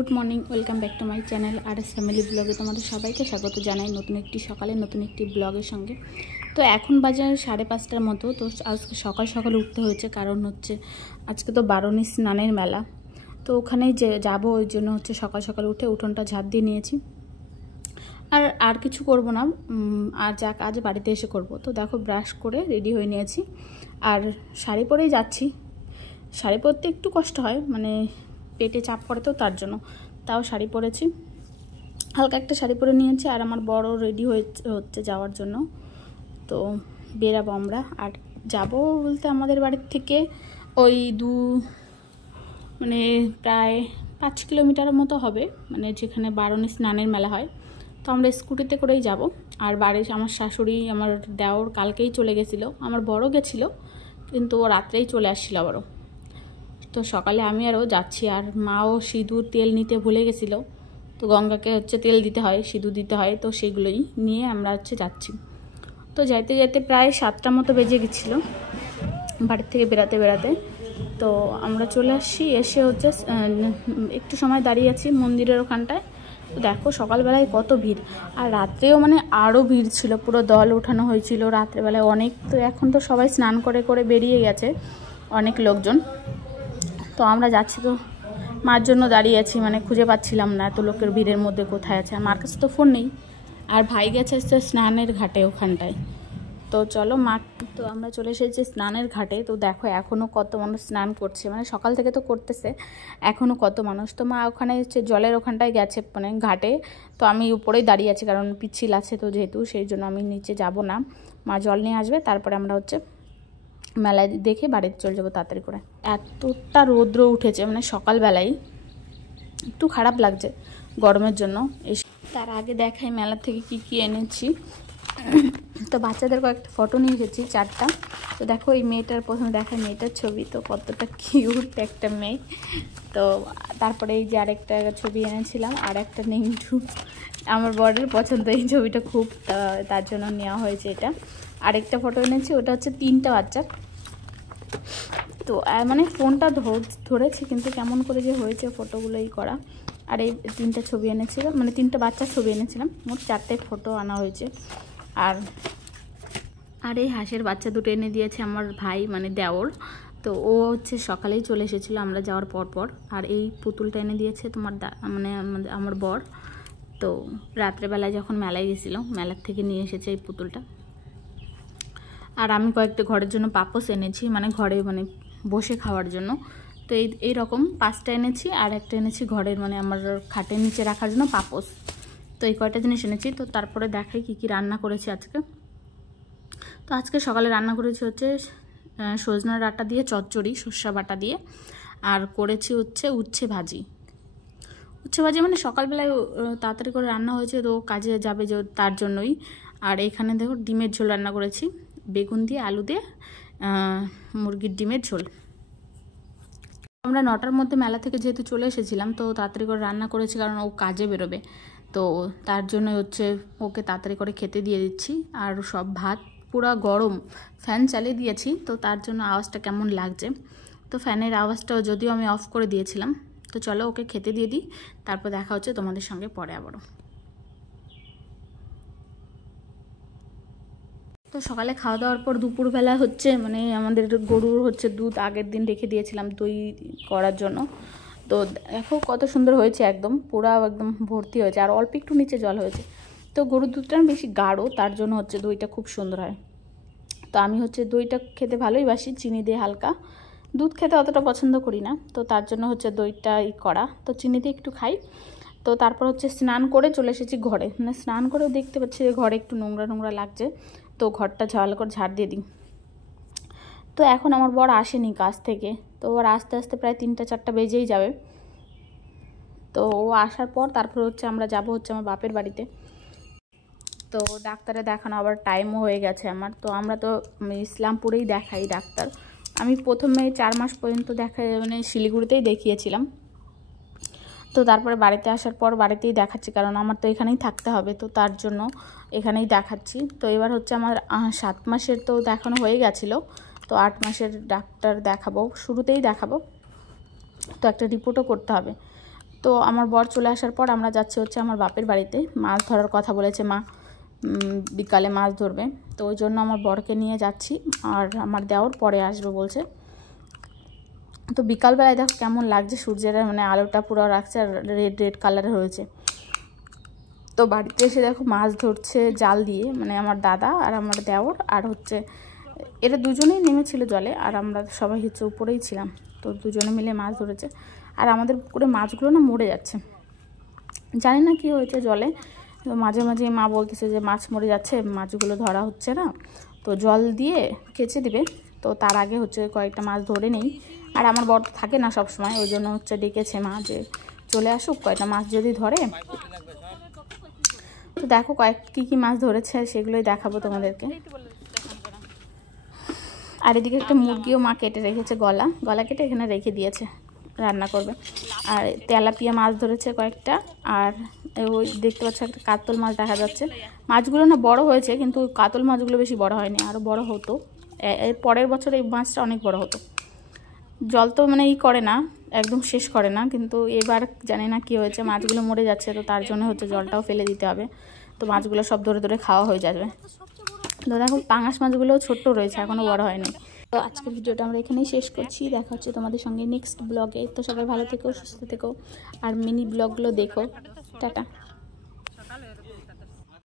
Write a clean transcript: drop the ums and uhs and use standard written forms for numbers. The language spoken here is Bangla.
Good morning welcome back to my channel RS family ब्लगे तुम्हारे सबाइके स्वागत जानाई नतून एक सकाले नतून एक ब्लगर संगे। तो एखन बाजे 5:30टार मतो। तो आज सकाल सकाल उठते होयेछे कारण होच्छे आज के तो बारणी स्नानेर मेला। तो ओखाने जाबो ओई जोन्नो होच्छे सकाल सकाल उठे उठोनटा झाड़ दिए नियेछि আর কিছু করব না, আর যা কাজ বাড়িতে এসে করব। তো দেখো ব্রাশ করে রেডি হয়ে নিয়েছি আর শাড়ি পরেই যাচ্ছি। শাড়ি পরতে একটু কষ্ট হয়, মানে পেটে চাপ পড়ে, তো তার জন্য তাও শাড়ি পরেছি, হালকা একটা শাড়ি পরে নিয়েছি। আর আমার বড় রেডি হচ্ছে যাওয়ার জন্য। তো বেরাবো আমরা। আর যাব বলতে আমাদের বাড়ির থেকে ওই মানে প্রায় 5 কিলোমিটারের মতো হবে, মানে যেখানে বারণী স্নানের মেলা হয়। তো আমরা স্কুটিতে করেই যাব। আর বাড়ি আমার শাশুড়ি আমার দেওর কালকেই চলে গেছিলো, আমার বড় গেছিলো কিন্তু ও রাত্রেই চলে আসছিল আবারও। তো সকালে আমি আরও যাচ্ছি। আর মাও সিঁদুর তেল নিতে ভুলে গেছিলো, তো গঙ্গাকে হচ্ছে তেল দিতে হয়, সিঁদুর দিতে হয়, তো সেগুলোই নিয়ে আমরা হচ্ছে যাচ্ছি। তো যাইতে যাইতে প্রায় 7টার মতো বেজে গেছিলো বাড়ির থেকে বেরাতে। তো আমরা চলে আসছি, এসে হচ্ছে একটু সময় দাঁড়িয়ে আছি মন্দিরের ওখানটায়। তো দেখো সকালবেলায় কত ভিড়, আর রাত্রেও মানে আরও ভিড় ছিল, পুরো দল ওঠানো হয়েছিল রাত্রেবেলায় অনেক। তো এখন তো সবাই স্নান করে করে বেরিয়ে গেছে অনেক লোকজন। তো আমরা যাচ্ছি, তো মার জন্য দাঁড়িয়ে আছি, মানে খুঁজে পাচ্ছিলাম না এত লোকের ভিড়ের মধ্যে কোথায় আছে। আমার কাছে তো ফোন নেই, আর ভাই গেছে স্নানের ঘাটে ওখানটায়। তো চলো মা, তো আমরা চলে এসেছি স্নানের ঘাটে। তো দেখো এখনও কত মানুষ স্নান করছে, মানে সকাল থেকে তো করতেছে, এখনও কত মানুষ। তো মা ওখানে হচ্ছে জলের ওখানটায় গেছে মানে ঘাটে। তো আমি উপরেই দাঁড়িয়ে আছি কারণ পিচ্ছিল আছে তো যেহেতু, সেই জন্য আমি নিচে যাব না। মা জল নিয়ে আসবে, তারপরে আমরা হচ্ছে মেলায় দেখে বাড়িতে চলে যাবো তাড়াতাড়ি করে। এতটা রৌদ্র উঠেছে, মানে সকালবেলায় একটু খারাপ লাগছে গরমের জন্য। তার আগে দেখাই মেলা থেকে কি এনেছি। তো বাচ্চাদের কয়েকটা ফটো নিয়ে এসেছি 4টা। তো দেখো এই মেয়েটার প্রথমে দেখায় মেয়েটার ছবি, তো কতটা কিউট একটা মেয়ে। তো তারপরে এই যে আরেকটা ছবি এনেছিলাম, আর একটা নিংটু, আমার বরের পছন্দ এই ছবিটা খুব, তার জন্য নেওয়া হয়েছে এটা। আরেকটা ফটো এনেছি, ওটা হচ্ছে 3টা বাচ্চা। তো মানে ফোনটা ধরেছি কিন্তু কেমন করে যে হয়েছে ফটোগুলোই করা। আর এই 3টা ছবি এনেছিলাম, মানে 3টা বাচ্চার ছবি এনেছিলাম, মোট 4টে ফটো আনা হয়েছে। আর এই হাঁসের বাচ্চা দুটো এনে দিয়েছে আমার ভাই, মানে দেওর। তো ও হচ্ছে সকালেই চলে এসেছিলো আমরা যাওয়ার পর। আর এই পুতুলটা এনে দিয়েছে তোমার মানে আমার বর। তো রাত্রেবেলায় যখন মেলায় গেছিলো, মেলার থেকে নিয়ে এসেছে এই পুতুলটা। আর আমি কয়েকটা ঘরের জন্য পাপোস এনেছি, মানে ঘরে মানে বসে খাওয়ার জন্য। তো এই রকম 5টা এনেছি, আর একটা এনেছি ঘরের মানে আমার খাটের নিচে রাখার জন্য পাপোস। তো এই কয়টা জিনিস এনেছি। তো তারপরে দেখাই কি রান্না করেছি আজকে। তো আজকে সকালে রান্না করেছি হচ্ছে সজনার ডাঁটা দিয়ে চচ্চড়ি, সর্ষা বাটা দিয়ে। আর করেছি হচ্ছে উচ্ছে ভাজি মানে সকালবেলায় তাড়াতাড়ি করে রান্না হয়েছে, তো কাজে যাবে যে তার জন্যই। আর এখানে দেখো ডিমের ঝোল রান্না করেছি, বেগুন দিয়ে আলু দিয়ে মুরগির ডিমের ঝোল। আমরা 9টার মধ্যে মেলা থেকে যেহেতু চলে এসেছিলাম, তো তাড়াতাড়ি করে রান্না করেছি কারণ ও কাজে বেরোবে। তো তার জন্য হচ্ছে ওকে তাড়াতাড়ি করে খেতে দিয়ে দিচ্ছি। আর সব ভাত পুরো গরম, ফ্যান চালিয়ে দিয়েছি, তো তার জন্য আওয়াজটা কেমন লাগছে। তো ফ্যানের আওয়াজটাও যদিও আমি অফ করে দিয়েছিলাম। তো চলো ওকে খেতে দিয়ে দিই, তারপর দেখা হচ্ছে তোমাদের সঙ্গে পরে আবারও। তো সকালে খাওয়া দাওয়ার পর দুপুরবেলা হচ্ছে মানে আমাদের গরুর হচ্ছে দুধ আগের দিন রেখে দিয়েছিলাম দই করার জন্য। তো দেখো কত সুন্দর হয়েছে, একদম পুরা একদম ভর্তি হয়েছে, আর অল্প একটু নিচে জল হয়েছে। তো গরুর দুধটা বেশি গাঢ়, তার জন্য হচ্ছে দইটা খুব সুন্দর হয়। তো আমি হচ্ছে দইটা খেতে ভালোই বাসি, চিনি দিয়ে হালকা। দুধ খেতে অতটা পছন্দ করি না, তো তার জন্য হচ্ছে দইটা করা। তো চিনি দিয়ে একটু খাই। তো তারপর হচ্ছে স্নান করে চলে এসেছি ঘরে, মানে স্নান করেও দেখতে পাচ্ছি যে ঘরে একটু নোংরা লাগছে। তো ঘরটা ভালো করে ঝাড় দিয়ে দিই। তো এখন আমার বর আসেনি কাজ থেকে, তো ওর আস্তে আস্তে প্রায় 3টা-4টা বেজেই যাবে। তো ও আসার পর তারপর হচ্ছে আমরা যাব হচ্ছে আমার বাপের বাড়িতে। তো ডাক্তারে দেখানো আবার টাইমও হয়ে গেছে আমার। তো আমরা তো ইসলামপুরেই দেখাই ডাক্তার। আমি প্রথমে 4 মাস পর্যন্ত মানে শিলিগুড়িতেই দেখিয়েছিলাম। তো তারপরে বাড়িতে আসার পর বাড়িতেই দেখাচ্ছি, কারণ আমার তো এখানেই থাকতে হবে, তো তার জন্য এখানেই দেখাচ্ছি। তো এবার হচ্ছে আমার 7 মাসের তো দেখানো হয়ে গেছিলো, তো 8 মাসের ডাক্তার দেখাবো, শুরুতেই দেখাবো। তো একটা রিপোর্টও করতে হবে। তো আমার বর চলে আসার পর আমরা যাচ্ছি হচ্ছে আমার বাপের বাড়িতে। মাছ ধরার কথা বলেছে মা, বিকালে মাছ ধরবে, তো ওই জন্য আমার বরকে নিয়ে যাচ্ছি। আর আমার দেওর পরে আসবে বলছে। তো বিকালবেলায় দেখো কেমন লাগছে, সূর্যের মানে আলোটা পুরো রাখছে আর রেড রেড কালারের হয়েছে। তো বাড়িতে এসে দেখো মাছ ধরছে জাল দিয়ে, মানে আমার দাদা আর আমার দেওর আর হচ্ছে এরা দুজনেই নেমেছিল জলে, আর আমরা সবাই হচ্ছে উপরেই ছিলাম। তো দুজনে মিলে মাছ ধরেছে। আর আমাদের পুকুরে মাছগুলো না মরে যাচ্ছে, জানি না কি হয়েছে জলে। তো মাঝে মাঝে মা বলতেছে যে মাছ মরে যাচ্ছে, মাছগুলো ধরা হচ্ছে না, তো জল দিয়ে কেচে দিবে। তো তার আগে হচ্ছে কয়েকটা মাছ ধরে নেই। আর আমার বর তো থাকে না সবসময়, ওই জন্য হচ্ছে ডেকেছে মা যে চলে আসুক, কয়েকটা মাছ যদি ধরে। তো দেখো কী কী মাছ ধরেছে সেগুলোই দেখাবো তোমাদেরকে। আর এদিকে একটা মুরগিও মা কেটে রেখেছে, গলা কেটে এখানে রেখে দিয়েছে, রান্না করবে। আর তেলাপিয়া মাছ ধরেছে কয়েকটা। আর ওই দেখতে পাচ্ছ একটা কাতল মাছ দেখা যাচ্ছে। মাছগুলো না বড় হয়েছে, কিন্তু কাতল মাছগুলো বেশি বড় হয়নি, আরও বড় হতো। এর পরের বছর এই মাছটা অনেক বড় হতো। জল তো মানে করে না, একদম শেষ করে না, কিন্তু এবার জানি না কি হয়েছে, মাছগুলো মরে যাচ্ছে। তো তার জন্য হচ্ছে জলটাও ফেলে দিতে হবে, তো মাছগুলো সব ধরে ধরে খাওয়া হয়ে যাবে। তো দেখো পাঙাশ মাছগুলোও ছোট্ট রয়েছে, এখনও বড় হয়নি। তো আজকের ভিডিওটা আমরা এখানেই শেষ করছি, দেখা হচ্ছে তোমাদের সঙ্গে নেক্সট ব্লগে। তো সবাই ভালো থেকো, সুস্থ থেকো, আর মিনি ব্লগগুলো দেখো। টাটা।